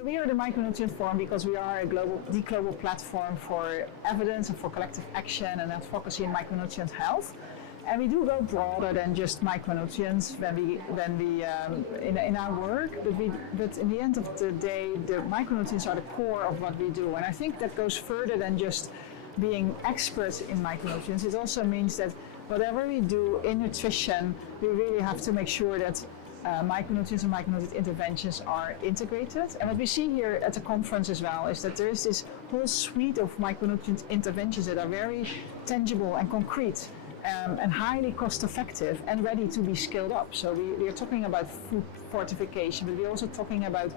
So we are the Micronutrient Forum because we are the global platform for evidence and for collective action and advocacy in micronutrient health. And we do go broader than just micronutrients in our work, but in the end of the day, the micronutrients are the core of what we do. And I think that goes further than just being experts in micronutrients. It also means that whatever we do in nutrition, we really have to make sure that micronutrients and micronutrient interventions are integrated. And what we see here at the conference as well is that there is this whole suite of micronutrient interventions that are very tangible and concrete and highly cost effective and ready to be scaled up. So we are talking about food fortification, but we're also talking about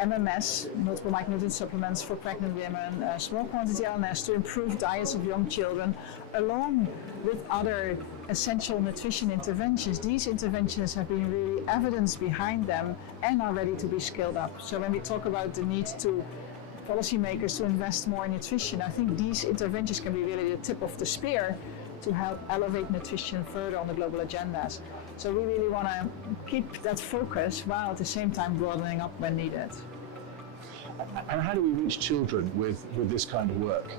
MMS, multiple micronutrient supplements for pregnant women, small quantity LNS to improve diets of young children, along with other essential nutrition interventions. These interventions have been really evidence behind them and are ready to be scaled up. So when we talk about the need to policymakers to invest more in nutrition, I think these interventions can be really the tip of the spear to help elevate nutrition further on the global agendas. So we really want to keep that focus while at the same time broadening up when needed. And how do we reach children with this kind of work,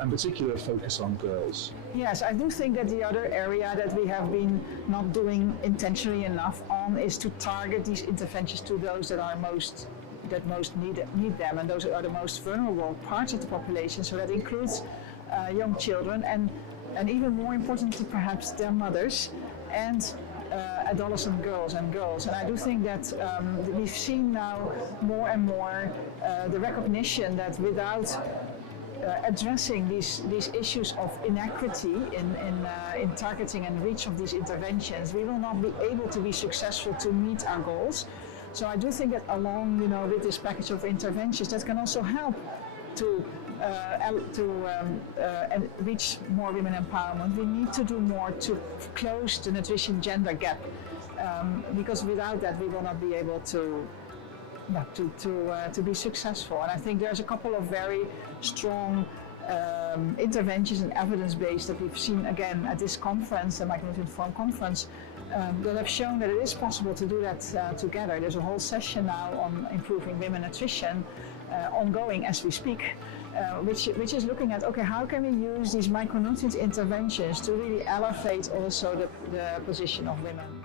and particular focus on girls? Yes, I do think that the other area that we have been not doing intentionally enough on is to target these interventions to those that most need them, and those are the most vulnerable parts of the population. So that includes young children and even more importantly perhaps their mothers and adolescent girls. And I do think that we've seen now more and more the recognition that without addressing these issues of inequity in targeting and reach of these interventions, we will not be able to be successful to meet our goals. So I do think that along with this package of interventions that can also help to reach more women empowerment, we need to do more to close the nutrition gender gap, because without that we will not be able to be successful. And I think there's a couple of very strong interventions and evidence-based that we've seen again at this conference, the Micronutrient Forum conference, that have shown that it is possible to do that together. There's a whole session now on improving women nutrition ongoing as we speak, which is looking at, okay, how can we use these micronutrient interventions to really elevate also the position of women.